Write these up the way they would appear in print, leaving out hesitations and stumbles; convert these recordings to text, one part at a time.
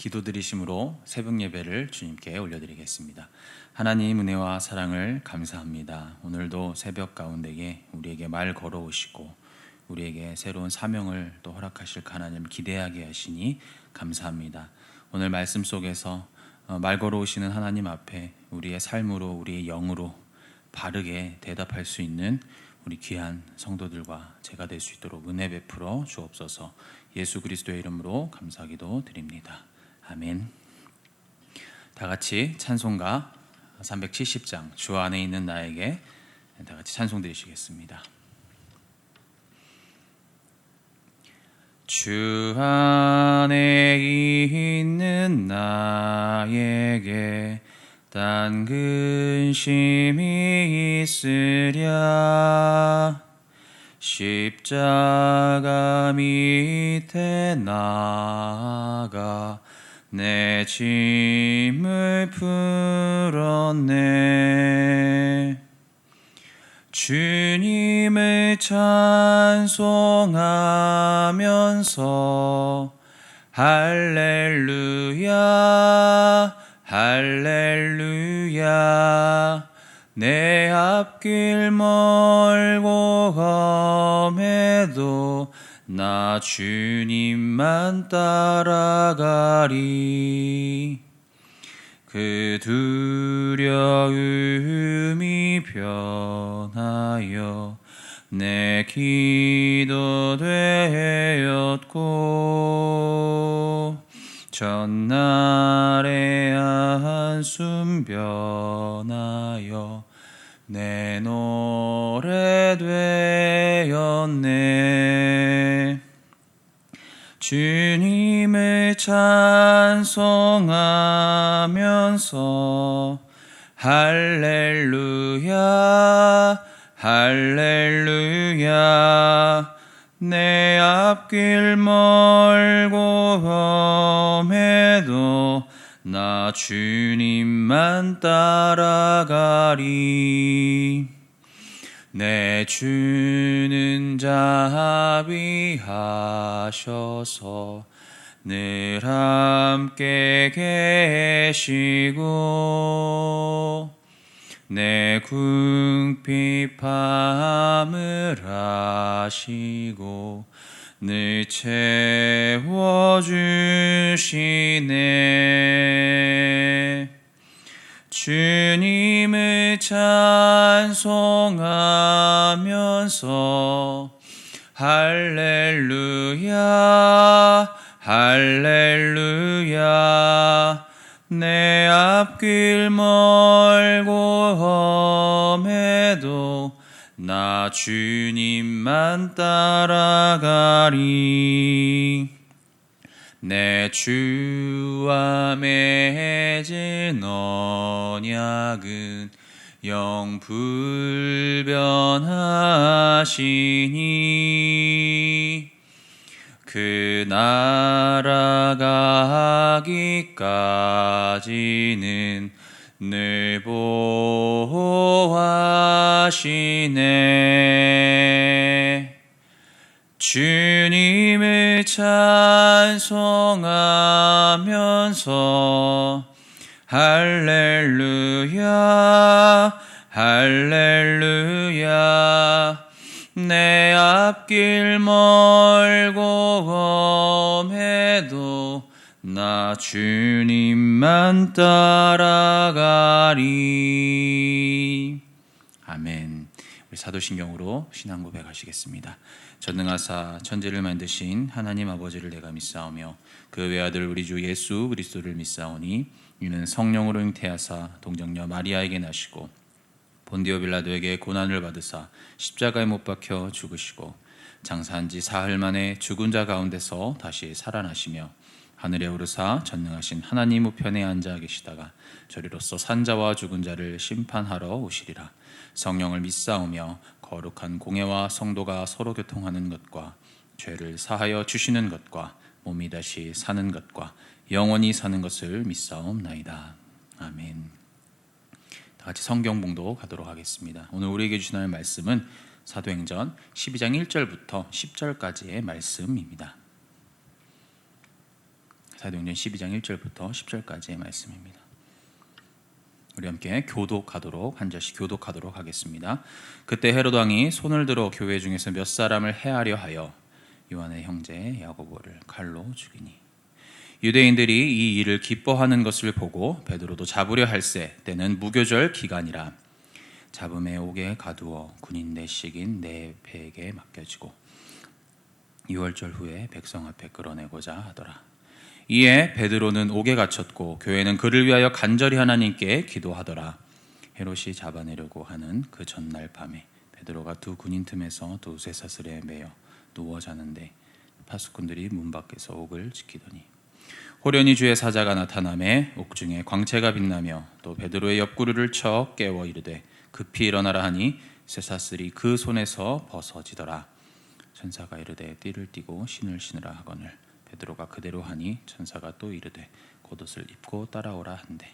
기도드리심으로 새벽 예배를 주님께 올려드리겠습니다. 하나님 은혜와 사랑을 감사합니다. 오늘도 새벽 가운데에 우리에게 말 걸어오시고 우리에게 새로운 사명을 또 허락하실 하나님 기대하게 하시니 감사합니다. 오늘 말씀 속에서 말 걸어오시는 하나님 앞에 우리의 삶으로 우리의 영으로 바르게 대답할 수 있는 우리 귀한 성도들과 제가 될 수 있도록 은혜 베풀어 주옵소서. 예수 그리스도의 이름으로 감사기도 드립니다. 아멘. 다 같이 찬송가 370장 주 안에 있는 나에게 다 같이 찬송 드리시겠습니다. 주 안에 있는 나에게 딴 근심이 있으랴. 십자가 밑에 나아가 내 짐을 풀었네. 주님을 찬송하면서 할렐루야 할렐루야. 내 앞길 멀고 험해도 나 주님만 따라가리. 그 두려움이 변하여 내 기도 되었고 전날의 한숨 변하여 내 노래 되었네. 주님을 찬송하면서 할렐루야 할렐루야. 내 앞길 멀고 험해도 나 주님만 따라가리. 내 주는 자비하셔서 늘 함께 계시고 내 궁핍함을 아시고 늘 채워주시네. 주님을 찬송하면서 할렐루야 할렐루야. 내 앞길 멀고 험해도 나 주님만 따라가리. 내 주와 맺은 언약은 영불변하시니 그 나라가기까지는 늘 보호하시네. 주님을 찬송하면서 할렐루야 할렐루야. 내 앞길 멀고 험해도 나 주님만 따라가리. 아멘. 우리 사도신경으로 신앙 고백하시겠습니다. 전능하사 천지를 만드신 하나님 아버지를 내가 믿사오며 그 외아들 우리 주 예수 그리스도를 믿사오니 이는 성령으로 잉태하사 동정녀 마리아에게 나시고 본디오 빌라도에게 고난을 받으사 십자가에 못 박혀 죽으시고 장사한 지 사흘 만에 죽은 자 가운데서 다시 살아나시며 하늘에 오르사 전능하신 하나님 우편에 앉아 계시다가 저리로서 산자와 죽은 자를 심판하러 오시리라. 성령을 믿사오며 거룩한 공예와 성도가 서로 교통하는 것과 죄를 사하여 주시는 것과 몸이 다시 사는 것과 영원히 사는 것을 믿사옵나이다. 아멘. 다 같이 성경 봉독 가도록 하겠습니다. 오늘 우리에게 주시는 말씀은 사도행전 12장 1절부터 10절까지의 말씀입니다. 사도행전 12장 1절부터 10절까지의 말씀입니다. 우리 함께 교독하도록 한 절씩 교독하도록 하겠습니다. 그때 헤롯 왕이 손을 들어 교회 중에서 몇 사람을 해하려 하여 요한의 형제 야고보를 칼로 죽이니 유대인들이 이 일을 기뻐하는 것을 보고 베드로도 잡으려 할세 때는 무교절 기간이라 잡음에 옥에 가두어 군인 내식인 네 배에게 맡겨지고 6월절 후에 백성 앞에 끌어내고자 하더라. 이에 베드로는 옥에 갇혔고 교회는 그를 위하여 간절히 하나님께 기도하더라. 헤롯이 잡아내려고 하는 그 전날 밤에 베드로가 두 군인 틈에서 두 쇠사슬에 매여 누워 자는데 파수꾼들이 문 밖에서 옥을 지키더니 호련히 주의 사자가 나타나매 옥중에 광채가 빛나며 또 베드로의 옆구리를 쳐 깨워 이르되 급히 일어나라 하니 쇠사슬이 그 손에서 벗어지더라. 천사가 이르되 띠를 띠고 신을 신으라 하거늘 베드로가 그대로 하니 천사가 또 이르되 겉옷을 입고 따라오라 한대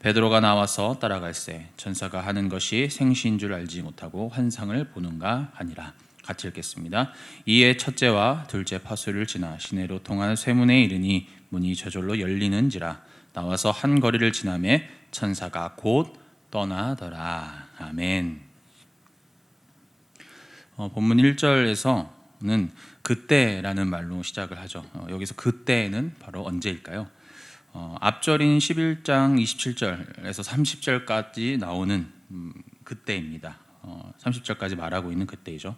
베드로가 나와서 따라갈새 천사가 하는 것이 생시인 줄 알지 못하고 환상을 보는가 하니라. 같이 읽겠습니다. 이에 첫째와 둘째 파수를 지나 시내로 통하는 쇠문에 이르니 문이 저절로 열리는지라 나와서 한 거리를 지나매 천사가 곧 떠나더라. 아멘. 본문 1절에서는 그때라는 말로 시작을 하죠. 여기서 그때는 바로 언제일까요? 앞절인 11장 27절에서 30절까지 나오는 그때입니다. 30절까지 말하고 있는 그때이죠.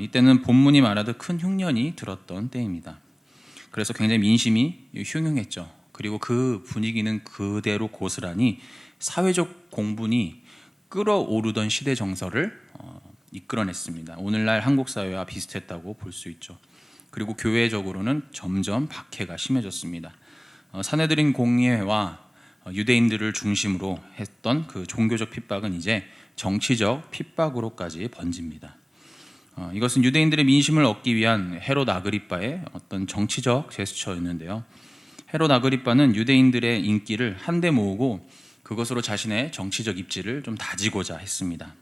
이때는 본문이 말하듯 큰 흉년이 들었던 때입니다. 그래서 굉장히 민심이 흉흉했죠. 그리고 그 분위기는 그대로 고스란히 사회적 공분이 끓어오르던 시대 정서를 이끌어냈습니다. 오늘날 한국 사회와 비슷했다고 볼 수 있죠. 그리고 교회적으로는 점점 박해가 심해졌습니다. 사내들인 공예와 유대인들을 중심으로 했던 그 종교적 핍박은 이제 정치적 핍박으로까지 번집니다. 이것은 유대인들의 민심을 얻기 위한 헤롯 아그리빠의 어떤 정치적 제스처였는데요. 헤롯 아그리빠는 유대인들의 인기를 한데 모으고 그것으로 자신의 정치적 입지를 좀 다지고자 했습니다.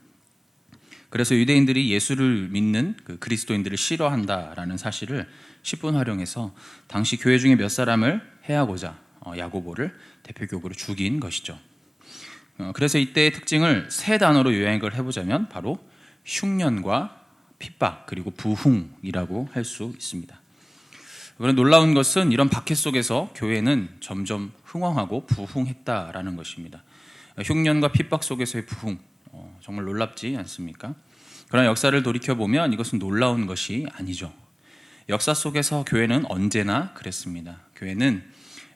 그래서 유대인들이 예수를 믿는 그 그리스도인들을 싫어한다라는 사실을 10분 활용해서 당시 교회 중에 몇 사람을 해하고자 야고보를 대표격으로 죽인 것이죠. 그래서 이때의 특징을 세 단어로 요약을 해보자면 바로 흉년과 핍박 그리고 부흥이라고 할 수 있습니다. 그런데 놀라운 것은 이런 박해 속에서 교회는 점점 흥왕하고 부흥했다라는 것입니다. 흉년과 핍박 속에서의 부흥, 정말 놀랍지 않습니까? 그러나 역사를 돌이켜보면 이것은 놀라운 것이 아니죠. 역사 속에서 교회는 언제나 그랬습니다. 교회는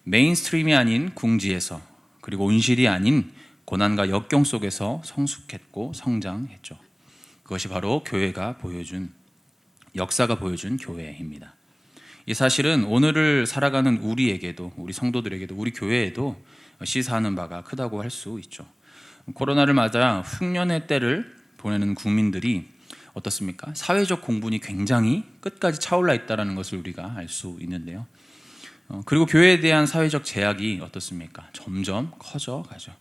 메인스트림이 아닌 궁지에서 그리고 온실이 아닌 고난과 역경 속에서 성숙했고 성장했죠. 그것이 바로 교회가 보여준, 역사가 보여준 교회입니다. 이 사실은 오늘을 살아가는 우리에게도, 우리 성도들에게도, 우리 교회에도 시사하는 바가 크다고 할 수 있죠. 코로나를 맞아 흉년의 때를 보내는 국민들이 어떻습니까? 사회적 공분이 굉장히 끝까지 차올라 있다는 것을 우리가 알 수 있는데요. 그리고 교회에 대한 사회적 제약이 어떻습니까? 점점 커져가죠.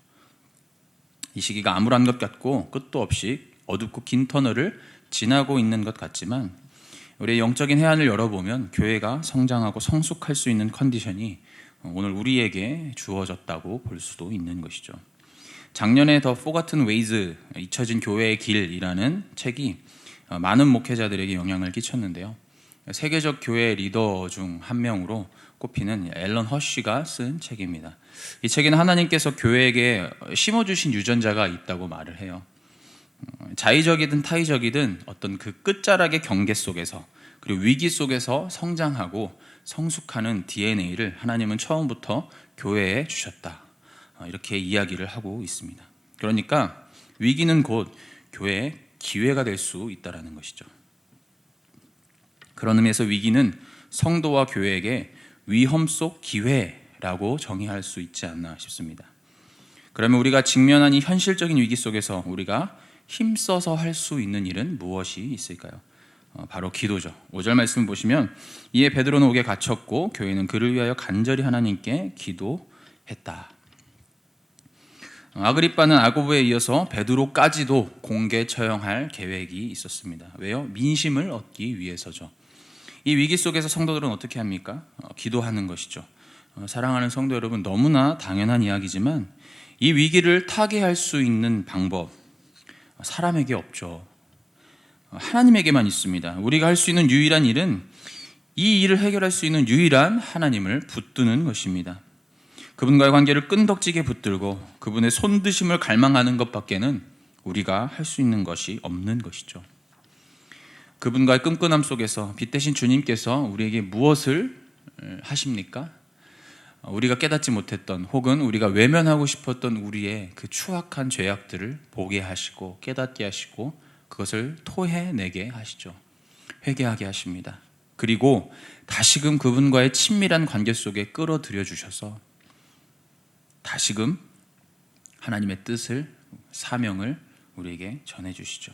이 시기가 암울한 것 같고 끝도 없이 어둡고 긴 터널을 지나고 있는 것 같지만 우리의 영적인 해안을 열어보면 교회가 성장하고 성숙할 수 있는 컨디션이 오늘 우리에게 주어졌다고 볼 수도 있는 것이죠. 작년에 더 포가튼 웨이즈, 잊혀진 교회의 길이라는 책이 많은 목회자들에게 영향을 끼쳤는데요. 세계적 교회 리더 중 한 명으로 꼽히는 앨런 허쉬가 쓴 책입니다. 이 책에는 하나님께서 교회에게 심어주신 유전자가 있다고 말을 해요. 자의적이든 타의적이든 어떤 그 끝자락의 경계 속에서 그리고 위기 속에서 성장하고 성숙하는 DNA를 하나님은 처음부터 교회에 주셨다. 이렇게 이야기를 하고 있습니다. 그러니까 위기는 곧 교회의 기회가 될 수 있다는 것이죠. 그런 의미에서 위기는 성도와 교회에게 위험 속 기회라고 정의할 수 있지 않나 싶습니다. 그러면 우리가 직면한 이 현실적인 위기 속에서 우리가 힘써서 할 수 있는 일은 무엇이 있을까요? 바로 기도죠. 5절 말씀 보시면 이에 베드로는 옥에 갇혔고 교회는 그를 위하여 간절히 하나님께 기도했다. 아그리빠는 야고보에 이어서 베드로까지도 공개 처형할 계획이 있었습니다. 왜요? 민심을 얻기 위해서죠. 이 위기 속에서 성도들은 어떻게 합니까? 기도하는 것이죠. 사랑하는 성도 여러분, 너무나 당연한 이야기지만 이 위기를 타개할 수 있는 방법, 사람에게 없죠. 하나님에게만 있습니다. 우리가 할 수 있는 유일한 일은 이 일을 해결할 수 있는 유일한 하나님을 붙드는 것입니다. 그분과의 관계를 끈덕지게 붙들고 그분의 손드심을 갈망하는 것밖에는 우리가 할 수 있는 것이 없는 것이죠. 그분과의 끈끈함 속에서 빛 대신 주님께서 우리에게 무엇을 하십니까? 우리가 깨닫지 못했던 혹은 우리가 외면하고 싶었던 우리의 그 추악한 죄악들을 보게 하시고 깨닫게 하시고 그것을 토해내게 하시죠. 회개하게 하십니다. 그리고 다시금 그분과의 친밀한 관계 속에 끌어들여 주셔서 다시금 하나님의 뜻을, 사명을 우리에게 전해주시죠.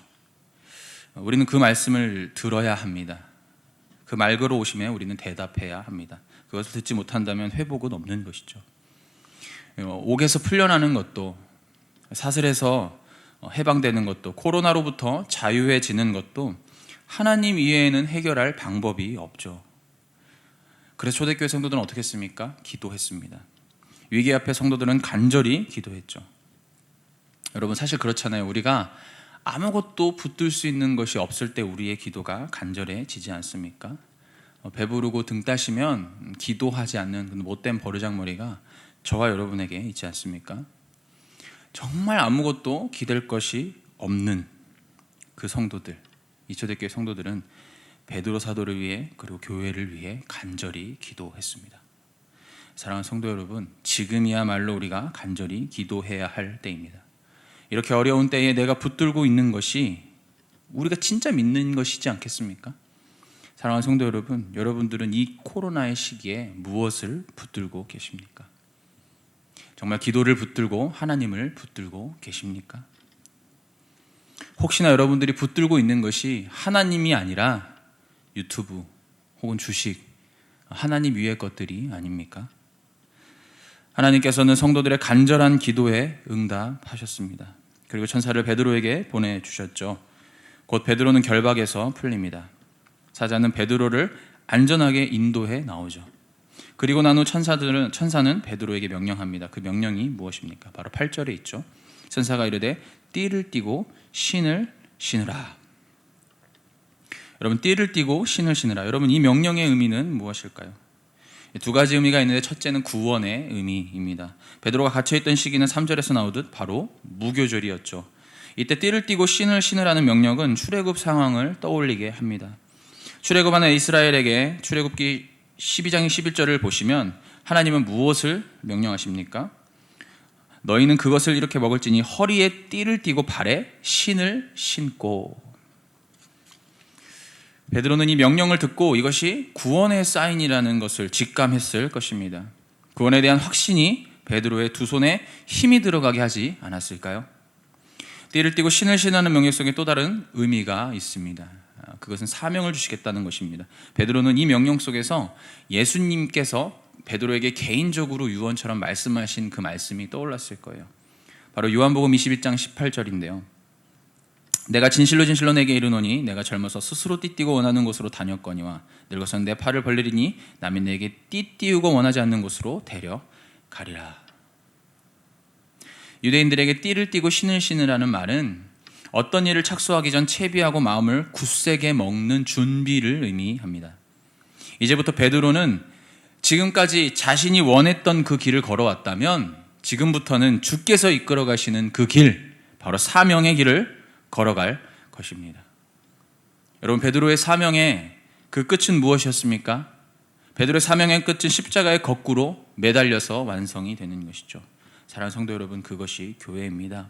우리는 그 말씀을 들어야 합니다. 그 말 걸어오심에 우리는 대답해야 합니다. 그것을 듣지 못한다면 회복은 없는 것이죠. 옥에서 풀려나는 것도, 사슬에서 해방되는 것도, 코로나로부터 자유해지는 것도 하나님 이외에는 해결할 방법이 없죠. 그래서 초대교회 성도들은 어떻게 했습니까? 기도했습니다. 위기 앞에 성도들은 간절히 기도했죠. 여러분, 사실 그렇잖아요. 우리가 아무것도 붙들 수 있는 것이 없을 때 우리의 기도가 간절해지지 않습니까? 배부르고 등 따시면 기도하지 않는 못된 버르장머리가 저와 여러분에게 있지 않습니까? 정말 아무것도 기댈 것이 없는 그 성도들, 이 초대교회 성도들은 베드로 사도를 위해 그리고 교회를 위해 간절히 기도했습니다. 사랑하는 성도 여러분, 지금이야말로 우리가 간절히 기도해야 할 때입니다. 이렇게 어려운 때에 내가 붙들고 있는 것이 우리가 진짜 믿는 것이지 않겠습니까? 사랑하는 성도 여러분, 여러분들은 이 코로나의 시기에 무엇을 붙들고 계십니까? 정말 기도를 붙들고 하나님을 붙들고 계십니까? 혹시나 여러분들이 붙들고 있는 것이 하나님이 아니라 유튜브 혹은 주식, 하나님 위의 것들이 아닙니까? 하나님께서는 성도들의 간절한 기도에 응답하셨습니다. 그리고 천사를 베드로에게 보내주셨죠. 곧 베드로는 결박에서 풀립니다. 사자는 베드로를 안전하게 인도해 나오죠. 그리고 난 후 천사는 베드로에게 명령합니다. 그 명령이 무엇입니까? 바로 8절에 있죠. 천사가 이르되 띠를 띠고 신을 신으라. 여러분, 띠를 띠고 신을 신으라. 여러분, 이 명령의 의미는 무엇일까요? 두 가지 의미가 있는데 첫째는 구원의 의미입니다. 베드로가 갇혀있던 시기는 3절에서 나오듯 바로 무교절이었죠. 이때 띠를 띠고 신을 신으라는 명령은 출애굽 상황을 떠올리게 합니다. 출애굽하는 이스라엘에게 출애굽기 12장 11절을 보시면 하나님은 무엇을 명령하십니까? 너희는 그것을 이렇게 먹을지니 허리에 띠를 띠고 발에 신을 신고. 베드로는 이 명령을 듣고 이것이 구원의 사인이라는 것을 직감했을 것입니다. 구원에 대한 확신이 베드로의 두 손에 힘이 들어가게 하지 않았을까요? 띠를 띠고 신을 신하는 명령 속에 또 다른 의미가 있습니다. 그것은 사명을 주시겠다는 것입니다. 베드로는 이 명령 속에서 예수님께서 베드로에게 개인적으로 유언처럼 말씀하신 그 말씀이 떠올랐을 거예요. 바로 요한복음 21장 18절인데요. 내가 진실로 진실로 내게 이르노니 내가 젊어서 스스로 띠띠고 원하는 곳으로 다녔거니와 늙어서는 내 팔을 벌리리니 남이 내게 띠띠우고 원하지 않는 곳으로 데려가리라. 유대인들에게 띠를 띠고 신을 신으라는 말은 어떤 일을 착수하기 전 채비하고 마음을 굳세게 먹는 준비를 의미합니다. 이제부터 베드로는 지금까지 자신이 원했던 그 길을 걸어왔다면 지금부터는 주께서 이끌어 가시는 그 길, 바로 사명의 길을 걸어갈 것입니다. 여러분, 베드로의 사명의 그 끝은 무엇이었습니까? 베드로의 사명의 끝은 십자가의 거꾸로 매달려서 완성이 되는 것이죠. 사랑하는 성도 여러분, 그것이 교회입니다.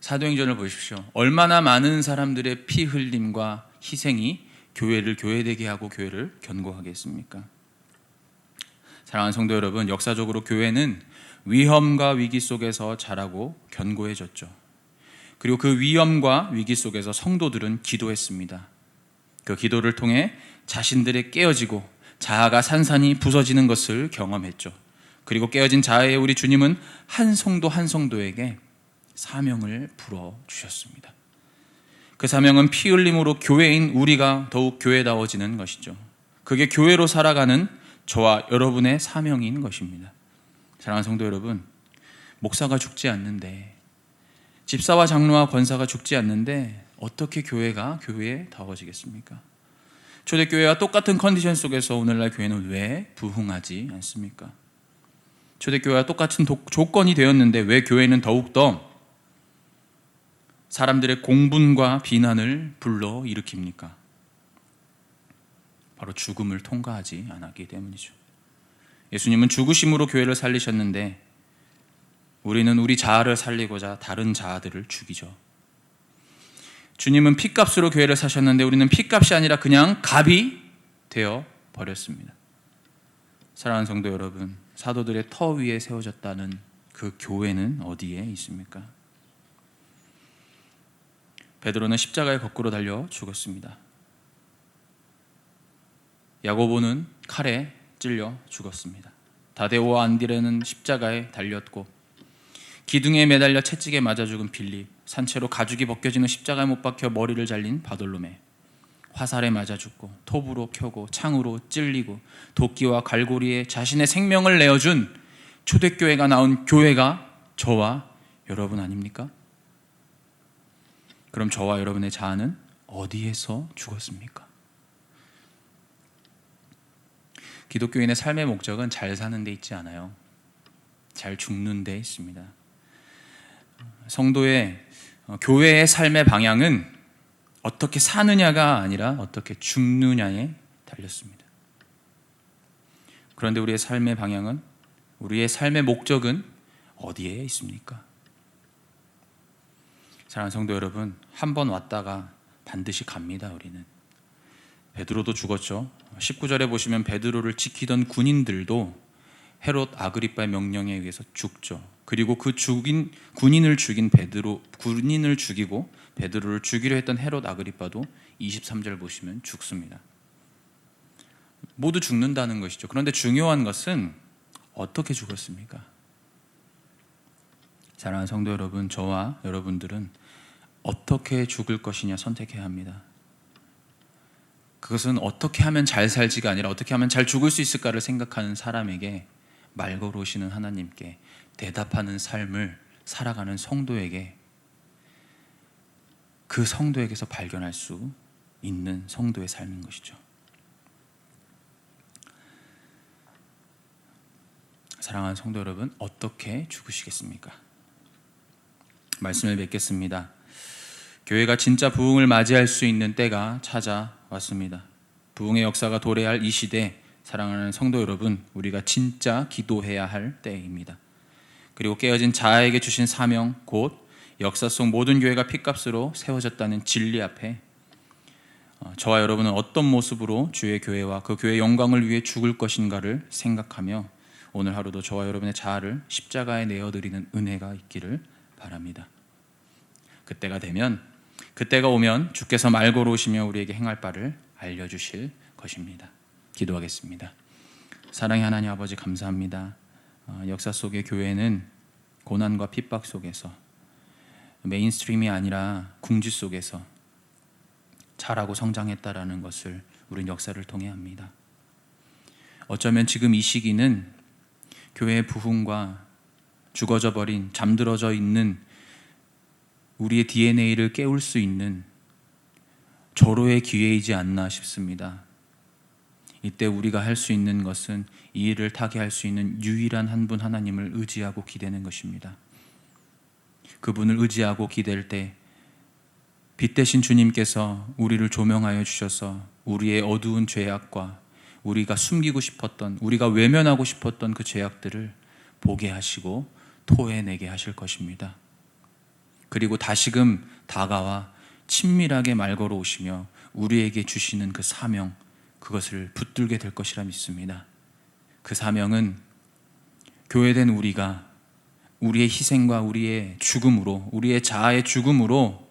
사도행전을 보십시오. 얼마나 많은 사람들의 피 흘림과 희생이 교회를 교회되게 하고 교회를 견고하게 했습니까? 사랑하는 성도 여러분, 역사적으로 교회는 위험과 위기 속에서 자라고 견고해졌죠. 그리고 그 위험과 위기 속에서 성도들은 기도했습니다. 그 기도를 통해 자신들의 깨어지고 자아가 산산이 부서지는 것을 경험했죠. 그리고 깨어진 자아의 우리 주님은 한 성도 한 성도에게 사명을 불어주셨습니다. 그 사명은 피 흘림으로 교회인 우리가 더욱 교회다워지는 것이죠. 그게 교회로 살아가는 저와 여러분의 사명인 것입니다. 사랑하는 성도 여러분, 목사가 죽지 않는데, 집사와 장로와 권사가 죽지 않는데 어떻게 교회가 교회에 더워지겠습니까? 초대교회와 똑같은 컨디션 속에서 오늘날 교회는 왜 부흥하지 않습니까? 초대교회와 똑같은 조건이 되었는데 왜 교회는 더욱더 사람들의 공분과 비난을 불러일으킵니까? 바로 죽음을 통과하지 않았기 때문이죠. 예수님은 죽으심으로 교회를 살리셨는데 우리는 우리 자아를 살리고자 다른 자아들을 죽이죠. 주님은 핏값으로 교회를 사셨는데 우리는 핏값이 아니라 그냥 갑이 되어 버렸습니다. 사랑하는 성도 여러분, 사도들의 터 위에 세워졌다는 그 교회는 어디에 있습니까? 베드로는 십자가에 거꾸로 달려 죽었습니다. 야고보는 칼에 찔려 죽었습니다. 다데오와 안드레는 십자가에 달렸고, 기둥에 매달려 채찍에 맞아 죽은 빌립, 산채로 가죽이 벗겨지는 십자가에 못 박혀 머리를 잘린 바돌로메, 화살에 맞아 죽고 톱으로 켜고 창으로 찔리고 도끼와 갈고리에 자신의 생명을 내어준 초대교회가 나온 교회가 저와 여러분 아닙니까? 그럼 저와 여러분의 자아는 어디에서 죽었습니까? 기독교인의 삶의 목적은 잘 사는 데 있지 않아요. 잘 죽는 데 있습니다. 성도의 교회의 삶의 방향은 어떻게 사느냐가 아니라 어떻게 죽느냐에 달렸습니다. 그런데 우리의 삶의 방향은, 우리의 삶의 목적은 어디에 있습니까? 사랑하는 성도 여러분, 한 번 왔다가 반드시 갑니다. 우리는 베드로도 죽었죠. 19절에 보시면 베드로를 지키던 군인들도 헤롯 아그리빠의 명령에 의해서 죽죠. 그리고 그 죽인 군인을 죽이고 베드로를 죽이려 했던 헤롯 아그리빠도 23절 보시면 죽습니다. 모두 죽는다는 것이죠. 그런데 중요한 것은 어떻게 죽었습니까? 사랑하는 성도 여러분, 저와 여러분들은 어떻게 죽을 것이냐 선택해야 합니다. 그것은 어떻게 하면 잘 살지가 아니라 어떻게 하면 잘 죽을 수 있을까를 생각하는 사람에게, 말 걸어오시는 하나님께 대답하는 삶을 살아가는 성도에게, 그 성도에게서 발견할 수 있는 성도의 삶인 것이죠. 사랑하는 성도 여러분, 어떻게 죽으시겠습니까? 말씀을 맺겠습니다. 교회가 진짜 부흥을 맞이할 수 있는 때가 찾아왔습니다. 부흥의 역사가 도래할 이 시대, 사랑하는 성도 여러분, 우리가 진짜 기도해야 할 때입니다. 그리고 깨어진 자아에게 주신 사명, 곧 역사 속 모든 교회가 핏값으로 세워졌다는 진리 앞에 저와 여러분은 어떤 모습으로 주의 교회와 그 교회의 영광을 위해 죽을 것인가를 생각하며 오늘 하루도 저와 여러분의 자아를 십자가에 내어드리는 은혜가 있기를 바랍니다. 그때가 오면 주께서 말 걸어오시며 우리에게 행할 바를 알려주실 것입니다. 기도하겠습니다. 사랑의 하나님 아버지, 감사합니다. 역사 속의 교회는 고난과 핍박 속에서, 메인스트림이 아니라 궁지 속에서 자라고 성장했다라는 것을 우리는 역사를 통해 압니다. 어쩌면 지금 이 시기는 교회의 부흥과 죽어져 버린, 잠들어져 있는 우리의 DNA를 깨울 수 있는 절호의 기회이지 않나 싶습니다. 이때 우리가 할 수 있는 것은 이 일을 타게 할 수 있는 유일한 한 분 하나님을 의지하고 기대는 것입니다. 그분을 의지하고 기댈 때 빛 대신 주님께서 우리를 조명하여 주셔서 우리의 어두운 죄악과 우리가 숨기고 싶었던, 우리가 외면하고 싶었던 그 죄악들을 보게 하시고 토해내게 하실 것입니다. 그리고 다시금 다가와 친밀하게 말 걸어오시며 우리에게 주시는 그 사명, 그것을 붙들게 될 것이라 믿습니다. 그 사명은 교회된 우리가 우리의 희생과 우리의 죽음으로, 우리의 자아의 죽음으로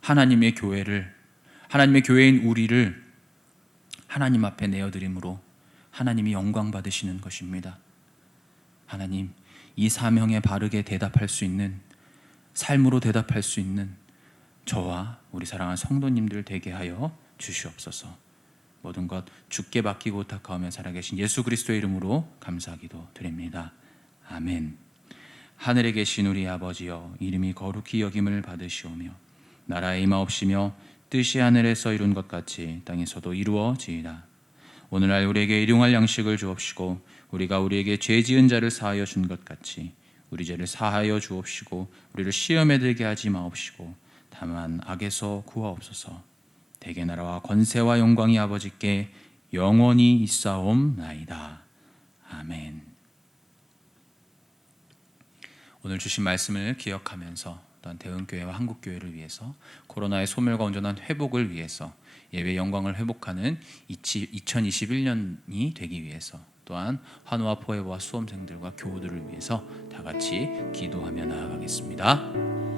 하나님의 교회를, 하나님의 교회인 우리를 하나님 앞에 내어드림으로 하나님이 영광 받으시는 것입니다. 하나님, 이 사명에 바르게 대답할 수 있는, 삶으로 대답할 수 있는 저와 우리 사랑하는 성도님들 되게 하여 주시옵소서. 모든 것 주께 맡기고 탁하오며 살아계신 예수 그리스도의 이름으로 감사하기도 드립니다. 아멘. 하늘에 계신 우리 아버지여, 이름이 거룩히 여김을 받으시오며 나라에 임하옵시며 뜻이 하늘에서 이룬 것 같이 땅에서도 이루어지이다. 오늘날 우리에게 일용할 양식을 주옵시고 우리가 우리에게 죄 지은 자를 사하여 준 것 같이 우리 죄를 사하여 주옵시고 우리를 시험에 들게 하지 마옵시고 다만 악에서 구하옵소서. 대개 나라와 권세와 영광이 아버지께 영원히 있사옵나이다. 아멘. 오늘 주신 말씀을 기억하면서 또한 대흥교회와 한국교회를 위해서 코로나의 소멸과 온전한 회복을 위해서 예배 영광을 회복하는 2021년이 되기 위해서 또한 한우와 포에버와 수험생들과 교우들을 위해서 다 같이 기도하며 나아가겠습니다.